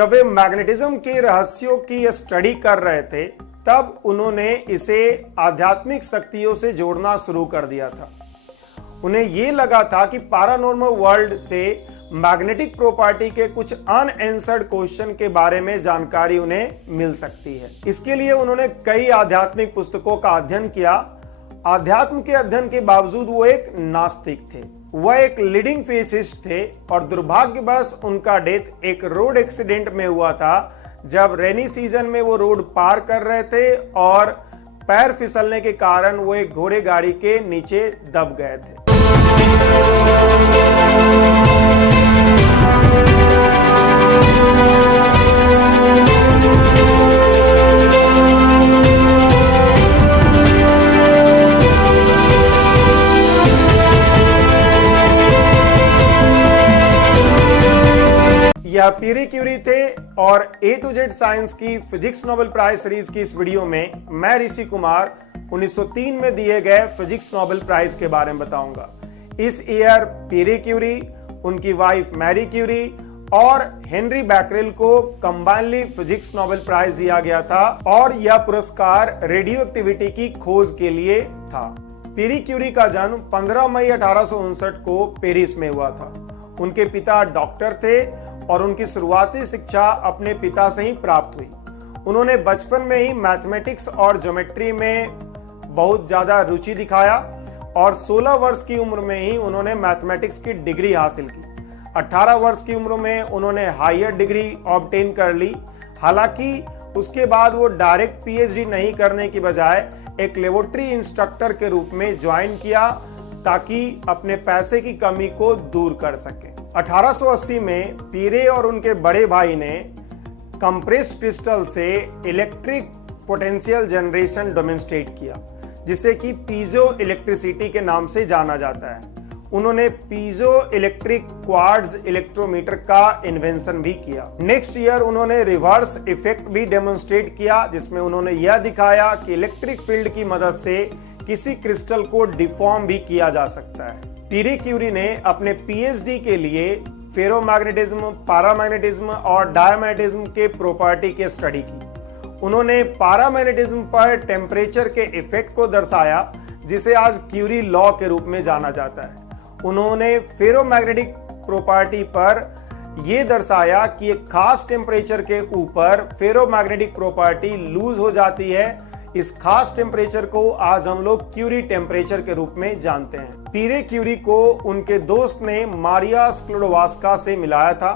जब वे मैग्नेटिज्म के रहस्यों की स्टडी कर रहे थे तब उन्होंने इसे आध्यात्मिक शक्तियों से जोड़ना शुरू कर दिया था। उन्हें यह लगा था कि पैरानॉर्मल वर्ल्ड से मैग्नेटिक प्रॉपर्टी के कुछ अनआंसर्ड क्वेश्चन के बारे में जानकारी उन्हें मिल सकती है। इसके लिए उन्होंने कई आध्यात्मिक पुस्तकों का अध्ययन किया। अध्यात्म के अध्ययन के बावजूद वो एक नास्तिक थे, वह एक लीडिंग फिजिसिस्ट थे और दुर्भाग्यवश उनका डेथ एक रोड एक्सीडेंट में हुआ था जब रेनी सीजन में वो रोड पार कर रहे थे और पैर फिसलने के कारण वो एक घोड़े गाड़ी के नीचे दब गए थे। यह पीरी क्यूरी थे और A to Z साइंस की फिजिक्स नोबेल प्राइज सीरीज की इस वीडियो में मैं ऋषि कुमार 1903 में दिए गए फिजिक्स नोबेल प्राइज के बारे में बताऊंगा। इस ईयर पीरी क्यूरी, उनकी वाइफ मैरी क्यूरी और हेनरी बैकरेल को कंबाइनली फिजिक्स नोबेल प्राइज दिया गया था और यह पुरस्कार रेडियो एक्टिविटी की खोज के लिए था। पीरी क्यूरी का जन्म 15 मई 1859 को पेरिस में हुआ था। उनके पिता डॉक्टर थे और उनकी शुरुआती शिक्षा अपने पिता से ही प्राप्त हुई। उन्होंने बचपन में ही मैथमेटिक्स और ज्योमेट्री में बहुत ज्यादा रुचि दिखाया और 16 वर्ष की उम्र में ही उन्होंने मैथमेटिक्स की डिग्री हासिल की। 18 वर्ष की उम्र में उन्होंने हायर डिग्री ऑब्टेन कर ली। हालांकि उसके बाद वो डायरेक्ट पीएचडी नहीं करने की बजाय एक लेबोरेटरी इंस्ट्रक्टर के रूप में ज्वाइन किया ताकि अपने पैसे की कमी को दूर कर सके। 1880 में पीरे और उनके बड़े भाई ने कंप्रेस्ड क्रिस्टल से इलेक्ट्रिक पोटेंशियल जनरेशन डेमोंस्ट्रेट किया, जिसे कि पीजो इलेक्ट्रिसिटी के नाम से जाना जाता है। उन्होंने पीजो इलेक्ट्रिक क्वार्ट्ज इलेक्ट्रोमीटर का इन्वेंशन भी किया। नेक्स्ट ईयर उन्होंने रिवर्स इफेक्ट भी डेमोंस्ट्रेट किया, जिसमें उन्होंने यह दिखाया कि इलेक्ट्रिक फील्ड की मदद से किसी क्रिस्टल को डिफॉर्म भी किया जा सकता है। पीरी क्यूरी ने अपने पीएचडी के लिए फेरोमैग्नेटिज्म, पैरामैग्नेटिज्म और डायमैग्नेटिज्म के प्रॉपर्टी की स्टडी की। उन्होंने पैरामैग्नेटिज्म पर टेम्परेचर के इफेक्ट को दर्शाया, जिसे आज क्यूरी लॉ के रूप में जाना जाता है। उन्होंने फेरोमैग्नेटिक प्रॉपर्टी पर यह दर्शाया कि एक खास टेम्परेचर के ऊपर फेरोमैग्नेटिक प्रॉपर्टी लूज हो जाती है। इस खास टेम्परेचर को आज हम लोग क्यूरी टेम्परेचर के रूप में जानते हैं। पीरे क्यूरी को उनके दोस्त ने मारिया स्क्लोडोवास्का से मिलाया था।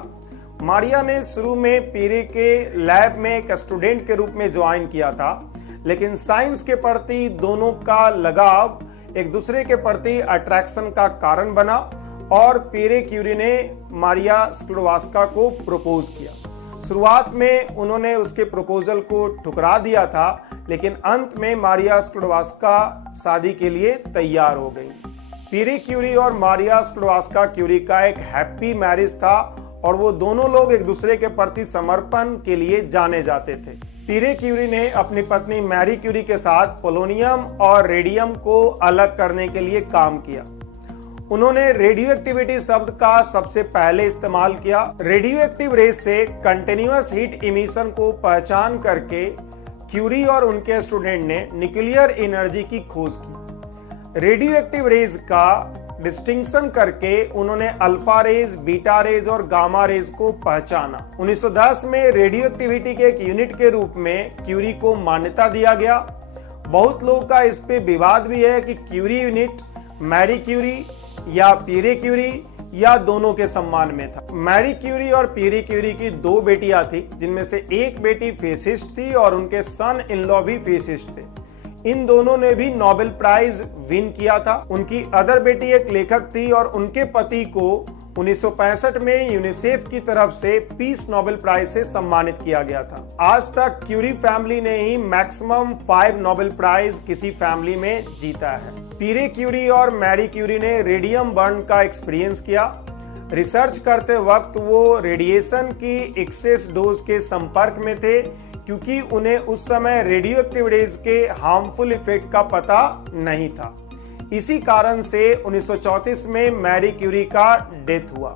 मारिया ने शुरू में पीरे के लैब में एक स्टूडेंट के रूप में ज्वाइन किया था, लेकिन साइंस के प्रति दोनों का लगाव एक दूसरे के प्रति अट्रैक्शन का कारण बना और पीरे क्यूरी ने मारिया स्क्लोडोवास्का को प्रपोज किया। शुरुआत में उन्होंने उसके प्रपोजल को ठुकरा दिया था, लेकिन अंत में मारिया स्क्लोडोवास्का शादी के लिए तैयार हो गई। पीरी क्यूरी और मारिया स्क्लोडोवास्का क्यूरी का एक हैप्पी मैरिज था और वो दोनों लोग एक दूसरे के प्रति समर्पण के लिए जाने जाते थे। पीरे क्यूरी ने अपनी पत्नी मैरी क्यूरी के साथ पोलोनियम और रेडियम को अलग करने के लिए काम किया। उन्होंने रेडियो एक्टिविटी शब्द का सबसे पहले इस्तेमाल किया। रेडियो एक्टिव रेज से कंटिन्यूअस हीट इमिशन को पहचान करके क्यूरी और उनके स्टूडेंट ने न्यूक्लियर एनर्जी की खोज की। रेडियो एक्टिव रेज का डिस्टिंक्शन करके उन्होंने अल्फा रेज, बीटा रेज और गामा रेज को पहचाना। 1910 में रेडियो एक्टिविटी के एक यूनिट के रूप में क्यूरी को मान्यता दिया गया। बहुत लोगों का इस पे विवाद भी है कि क्यूरी यूनिट मैरी क्यूरी या पीरे क्यूरी या दोनों के सम्मान में था। मैरी क्यूरी और पीरी क्यूरी की दो बेटियां थी, जिनमें से एक बेटी फिजिसिस्ट थी और उनके सन इन लॉ भी फिजिसिस्ट थे। इन दोनों ने भी नोबेल प्राइज विन किया था। उनकी अदर बेटी एक लेखक थी और उनके पति को 1965 में यूनिसेफ की तरफ से पीस नोबेल प्राइज से सम्मानित किया गया था। आज तक क्यूरी फैमिली ने ही मैक्सिमम 5 नोबेल प्राइज किसी फैमिली में जीता है। पीरे क्यूरी और मैरी क्यूरी ने रेडियम बर्न का एक्सपीरियंस किया। रिसर्च करते वक्त वो रेडिएशन की एक्सेस डोज के संपर्क में थे, क्योंकि उन्हें उस समय रेडियो एक्टिव रेज के हार्मफुल इफेक्ट का पता नहीं था। इसी कारण से 1934 में मैरी क्यूरी का डेथ हुआ।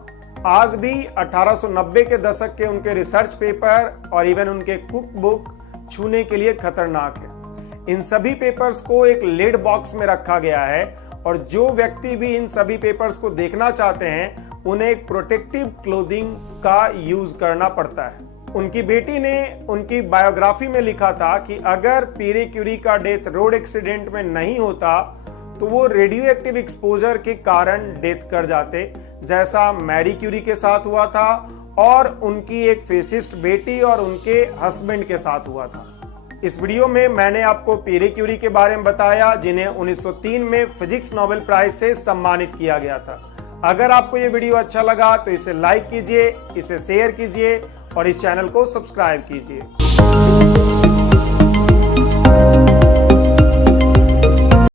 आज भी 1890 के दशक के उनके रिसर्च पेपर और इवन उनके कुक बुक छूने के लिए खतरनाक है। इन सभी पेपर्स को एक लिड बॉक्स में रखा गया है और जो व्यक्ति भी इन सभी पेपर्स को देखना चाहते हैं उन्हें एक प्रोटेक्टिव क्लोथिंग का यूज करना पड़ता है। उनकी बेटी ने उनकी बायोग्राफी में लिखा था कि अगर पीरे क्यूरी का डेथ रोड एक्सीडेंट में नहीं होता तो वो रेडियो एक्टिव एक्सपोजर के कारण डेथ कर जाते, जैसा मैरी क्यूरी के साथ हुआ था और उनकी एक फेसिस्ट बेटी और उनके हस्बैंड के साथ हुआ था। इस वीडियो में मैंने आपको पीरे क्यूरी के बारे में बताया, जिन्हें 1903 में फिजिक्स नोबेल प्राइज से सम्मानित किया गया था। अगर आपको ये वीडियो अच्छा लगा तो इसे लाइक कीजिए, इसे शेयर कीजिए और इस चैनल को सब्सक्राइब कीजिए।